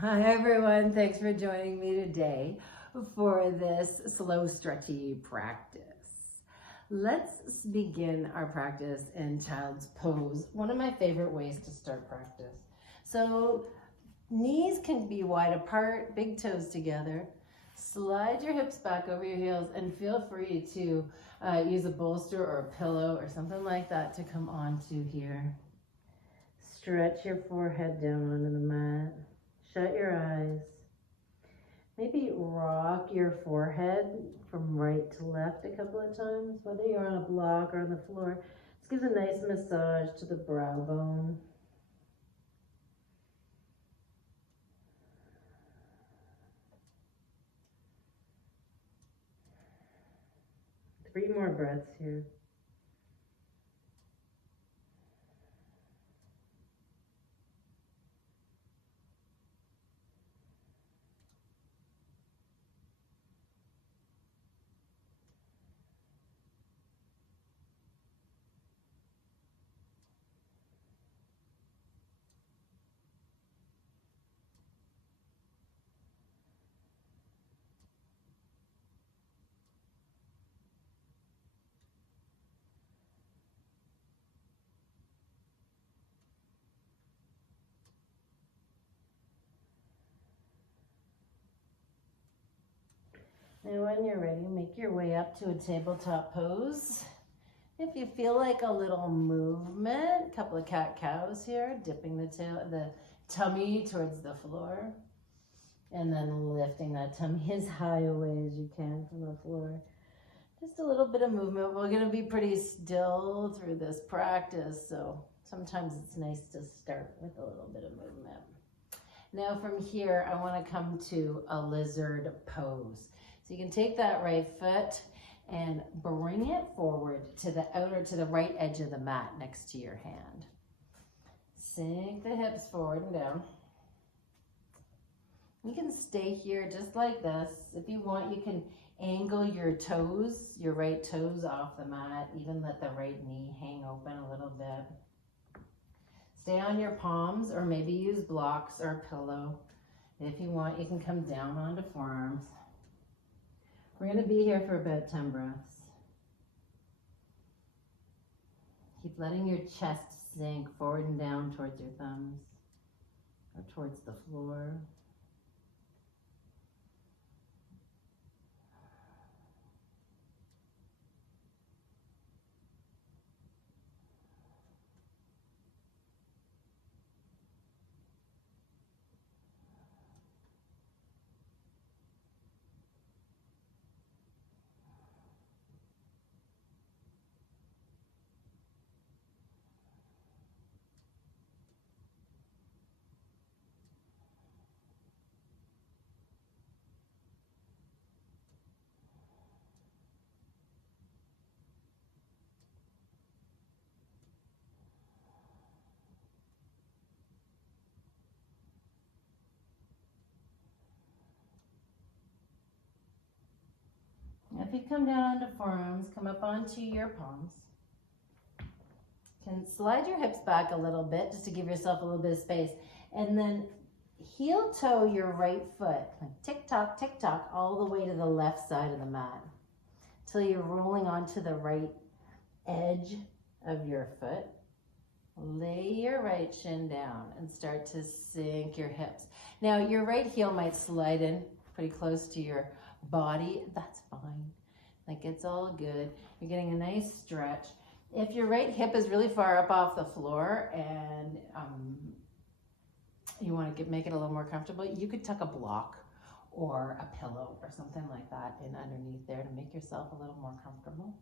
Hi everyone, thanks for joining me today for this slow stretchy practice. Let's begin our practice in child's pose, one of my favorite ways to start practice. So knees can be wide apart, big toes together. Slide your hips back over your heels and feel free to use a bolster or a pillow or something like that to come onto here. Stretch your forehead down onto the mat. Shut your eyes. Maybe rock your forehead from right to left a couple of times, whether you're on a block or on the floor. This gives a nice massage to the brow bone. Three more breaths here. Now when you're ready, make your way up to a tabletop pose. If you feel like a little movement, a couple of cat-cows here, dipping the tummy towards the floor, and then lifting that tummy as high away as you can from the floor. Just a little bit of movement. We're going to be pretty still through this practice, so sometimes it's nice to start with a little bit of movement. Now from here, I want to come to a lizard pose. So you can take that right foot and bring it forward to the right edge of the mat next to your hand. Sink the hips forward and down. You can stay here just like this. If you want, you can angle your toes, your right toes off the mat, even let the right knee hang open a little bit. Stay on your palms or maybe use blocks or a pillow. If you want, you can come down onto forearms. We're going to be here for about 10 breaths. Keep letting your chest sink forward and down towards your thumbs or towards the floor. If you come down onto forearms, come up onto your palms. You can slide your hips back a little bit just to give yourself a little bit of space. And then heel toe your right foot, like tick tock, all the way to the left side of the mat. Till you're rolling onto the right edge of your foot. Lay your right shin down and start to sink your hips. Now your right heel might slide in pretty close to your body. That's fine. Like it's all good. You're getting a nice stretch. If your right hip is really far up off the floor and you want to make it a little more comfortable, you could tuck a block or a pillow or something like that in underneath there to make yourself a little more comfortable.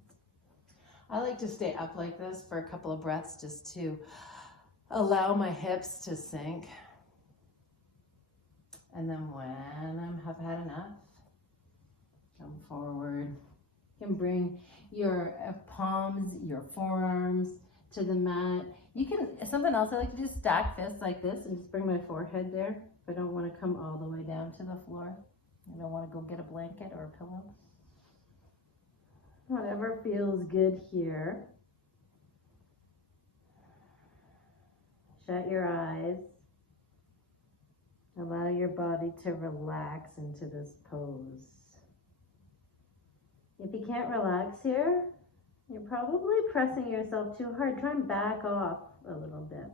I like to stay up like this for a couple of breaths just to allow my hips to sink. And then when I have had enough, come forward. You can bring your palms, your forearms to the mat. You can, something else I like to do, stack fists like this and just bring my forehead there. If I don't want to come all the way down to the floor. I don't want to go get a blanket or a pillow. Whatever feels good here. Shut your eyes. Allow your body to relax into this pose. If you can't relax here, you're probably pressing yourself too hard. Try and back off a little bit.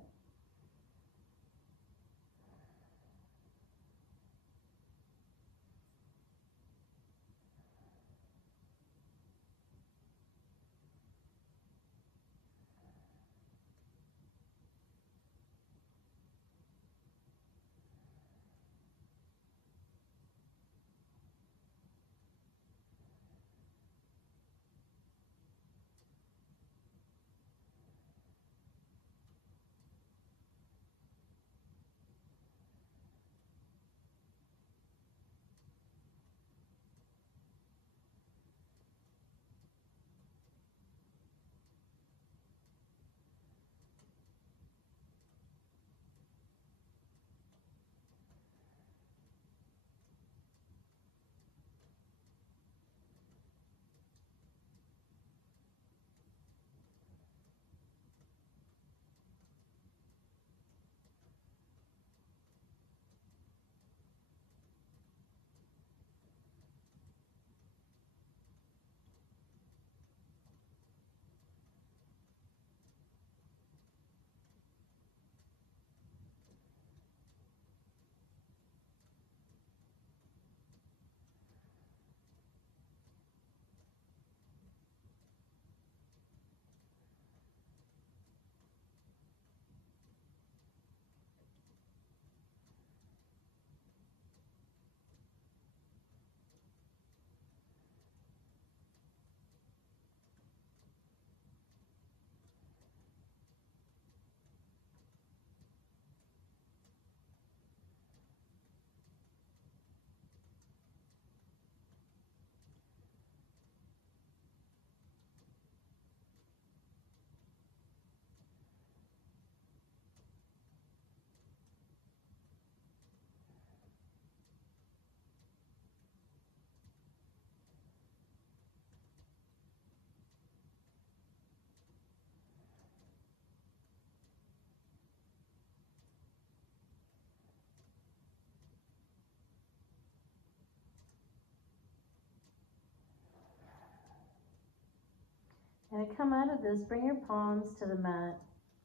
And to come out of this, bring your palms to the mat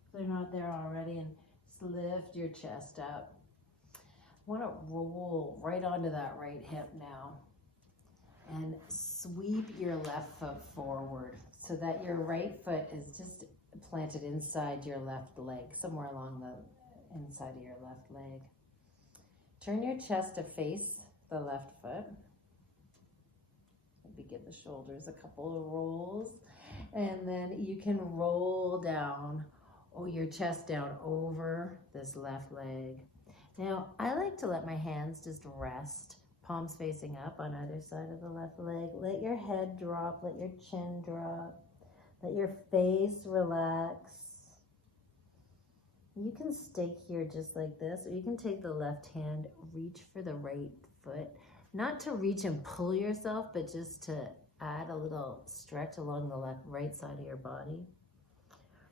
if they're not there already, and just lift your chest up. I want to roll right onto that right hip now and sweep your left foot forward so that your right foot is just planted inside your left leg, somewhere along the inside of your left leg. Turn your chest to face the left foot. Maybe give the shoulders a couple of rolls, and then you can roll down, your chest down over this left leg. Now, I like to let my hands just rest, palms facing up on either side of the left leg. Let your head drop, let your chin drop, let your face relax. You can stay here just like this, or you can take the left hand, reach for the right foot. Not to reach and pull yourself, but just to add a little stretch along the right side of your body.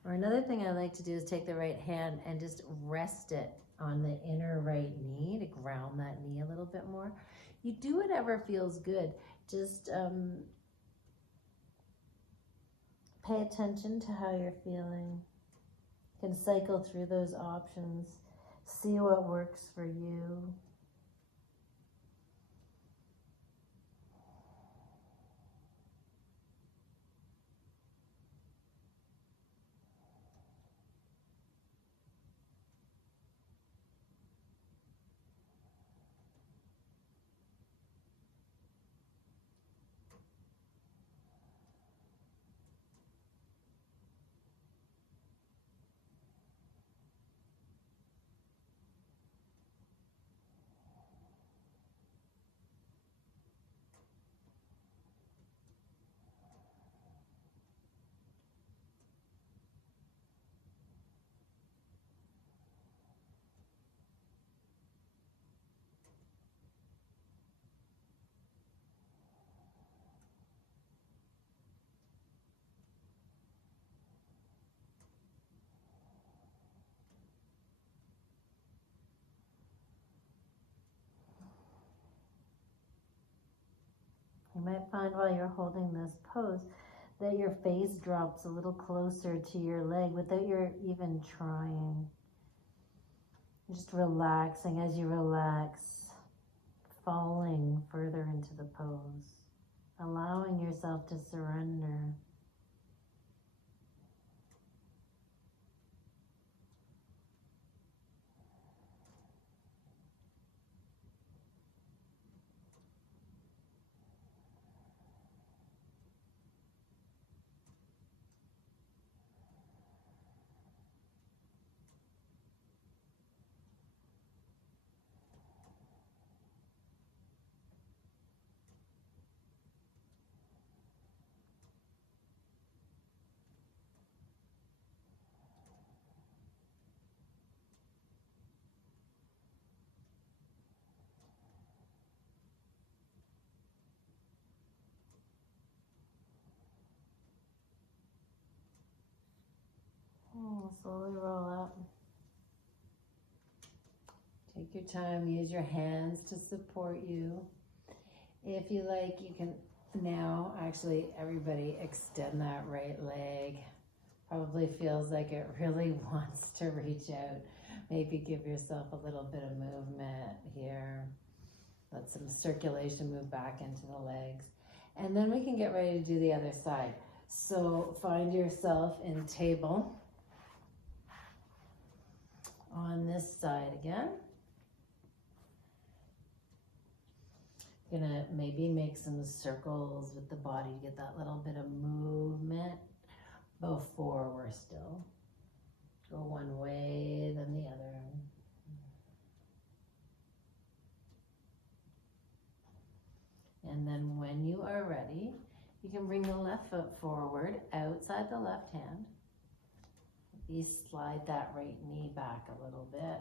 Or another thing I like to do is take the right hand and just rest it on the inner right knee to ground that knee a little bit more. You do whatever feels good. Just pay attention to how you're feeling. You can cycle through those options. See what works for you. might find while you're holding this pose that your face drops a little closer to your leg without you even trying. Just relaxing as you relax, falling further into the pose, allowing yourself to surrender. Slowly roll up. Take your time, use your hands to support you. If you like, you can now, actually, everybody extend that right leg. Probably feels like it really wants to reach out. Maybe give yourself a little bit of movement here. Let some circulation move back into the legs. And then we can get ready to do the other side. So find yourself in table on this side again. Gonna maybe make some circles with the body to get that little bit of movement before we're still. Go one way, then the other. And then when you are ready, you can bring the left foot forward outside the left hand. You slide that right knee back a little bit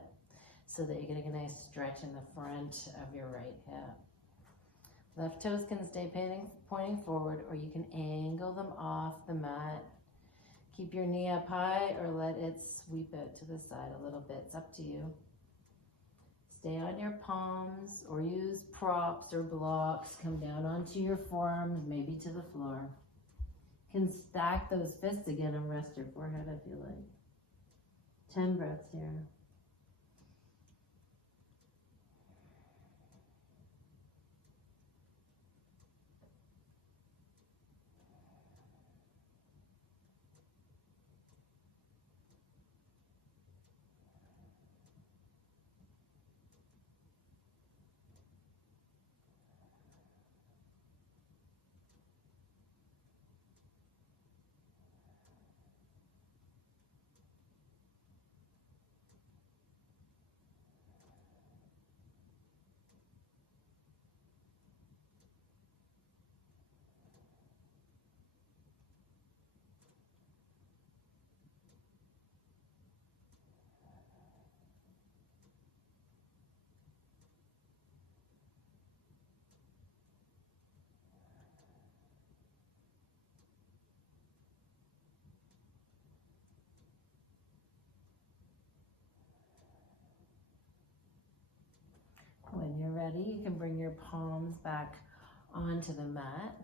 so that you're getting a nice stretch in the front of your right hip. Left toes can stay pointing forward, or you can angle them off the mat. Keep your knee up high or let it sweep out to the side a little bit. It's up to you. Stay on your palms or use props or blocks. Come down onto your forearms, maybe to the floor. You can stack those fists again and rest your forehead if you like. 10 breaths here. When you're ready, you can bring your palms back onto the mat.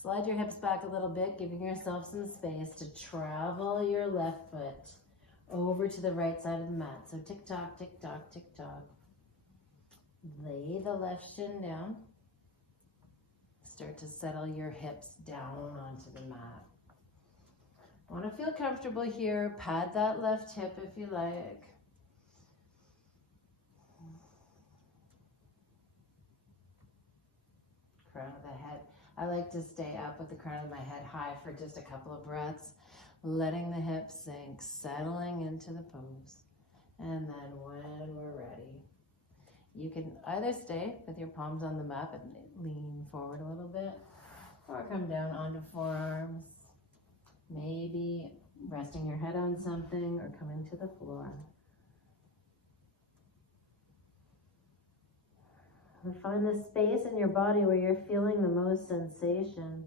Slide your hips back a little bit, giving yourself some space to travel your left foot over to the right side of the mat. So tick-tock, tick-tock, tick-tock. Lay the left shin down. Start to settle your hips down onto the mat. Want to feel comfortable here. Pad that left hip if you like. Crown of the head. I like to stay up with the crown of my head high for just a couple of breaths, letting the hips sink, settling into the pose. And then when we're ready, you can either stay with your palms on the mat and lean forward a little bit, or come down onto forearms, maybe resting your head on something or coming to the floor. Find the space in your body where you're feeling the most sensation.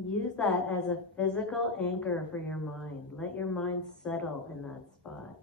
Use that as a physical anchor for your mind. Let your mind settle in that spot.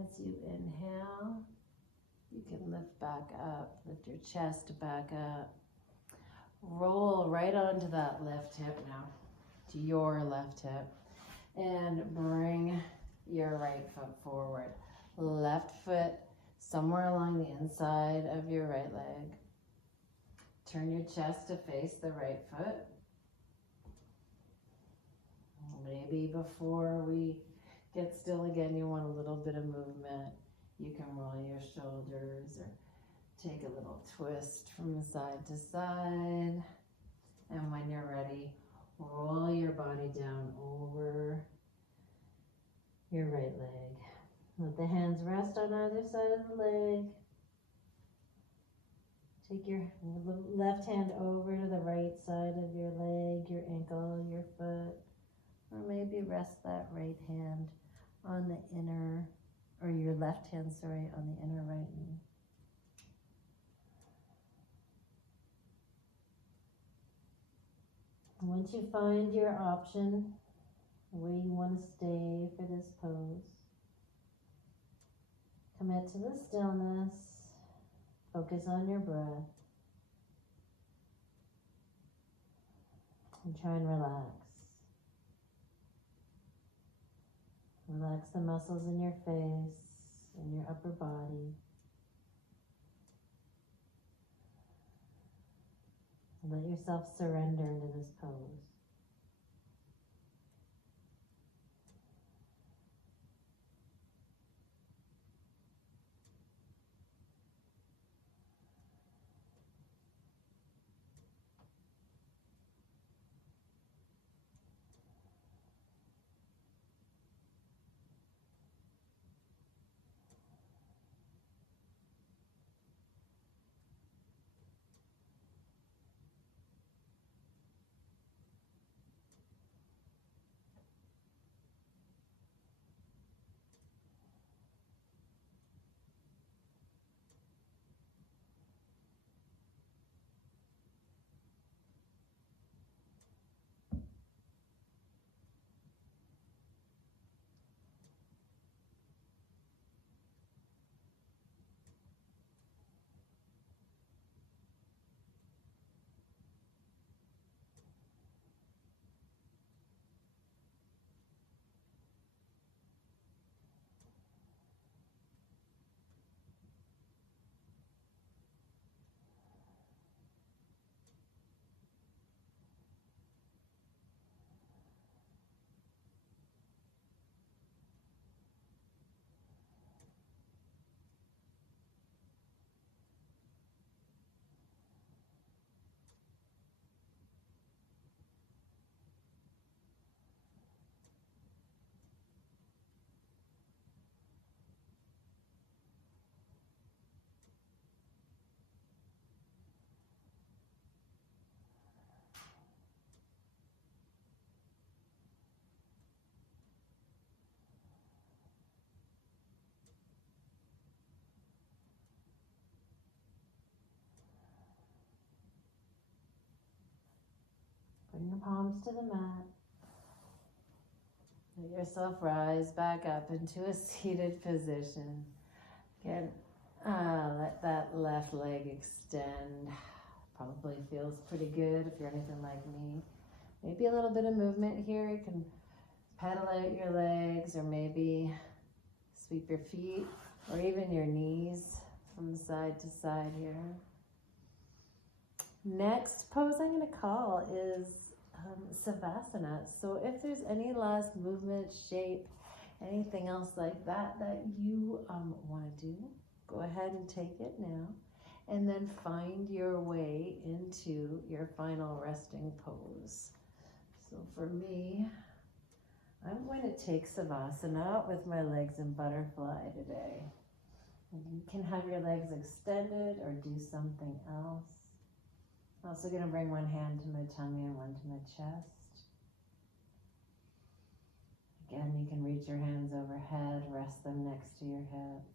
As you inhale, you can lift back up, lift your chest back up. Roll right onto that left hip now, to your left hip, and bring your right foot forward. Left foot somewhere along the inside of your right leg. Turn your chest to face the right foot. Maybe before we get still again, you want a little bit of movement. You can roll your shoulders or take a little twist from side to side. And when you're ready, roll your body down over your right leg. Let the hands rest on either side of the leg. Take your left hand over to the right side of your leg, your ankle, your foot. Or maybe rest that right hand on the inner, or your left hand, sorry, on the inner right knee. Once you find your option, where you want to stay for this pose, commit to the stillness, focus on your breath, and try and relax. Relax the muscles in your face and your upper body. Let yourself surrender into this pose. Bring your palms to the mat. Let yourself rise back up into a seated position. Again, let that left leg extend. Probably feels pretty good if you're anything like me. Maybe a little bit of movement here. You can pedal out your legs or maybe sweep your feet or even your knees from side to side here. Next pose I'm going to call is Savasana. So if there's any last movement, shape, anything else like that that you want to do, go ahead and take it now. And then find your way into your final resting pose. So for me, I'm going to take Savasana with my legs in butterfly today. And you can have your legs extended or do something else. I'm also going to bring one hand to my tummy and one to my chest. Again, you can reach your hands overhead, rest them next to your hips.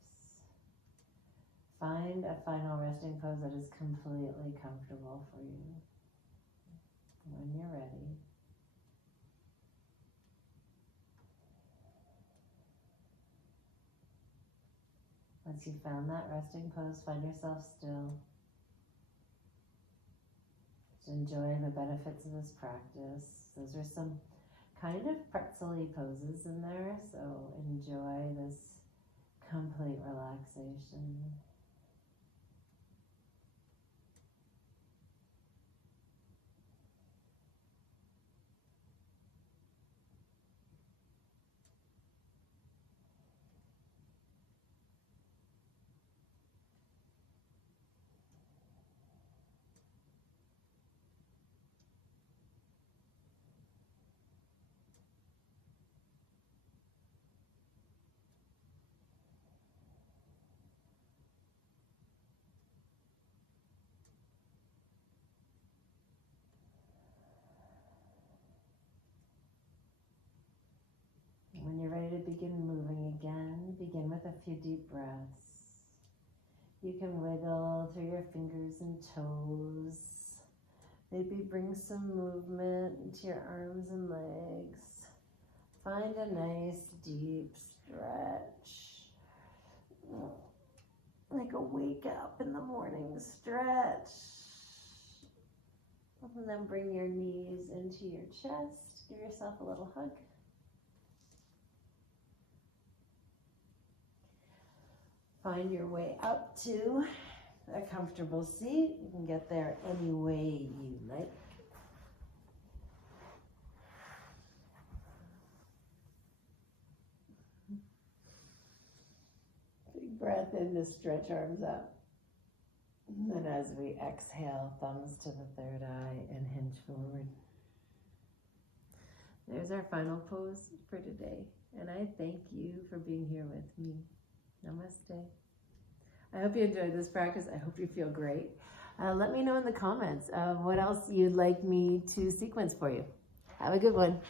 Find a final resting pose that is completely comfortable for you. When you're ready. Once you've found that resting pose, find yourself still. Just enjoy the benefits of this practice. Those are some kind of pretzel-y poses in there, so enjoy this complete relaxation. When you're ready to begin moving again, begin with a few deep breaths. You can wiggle through your fingers and toes. Maybe bring some movement into your arms and legs. Find a nice deep stretch. Like a wake up in the morning stretch. And then bring your knees into your chest. Give yourself a little hug. Find your way up to a comfortable seat. You can get there any way you like. Big breath in to stretch arms up. And as we exhale, thumbs to the third eye and hinge forward. There's our final pose for today. And I thank you for being here with me. Namaste. I hope you enjoyed this practice. I hope you feel great. Let me know in the comments what else you'd like me to sequence for you. Have a good one.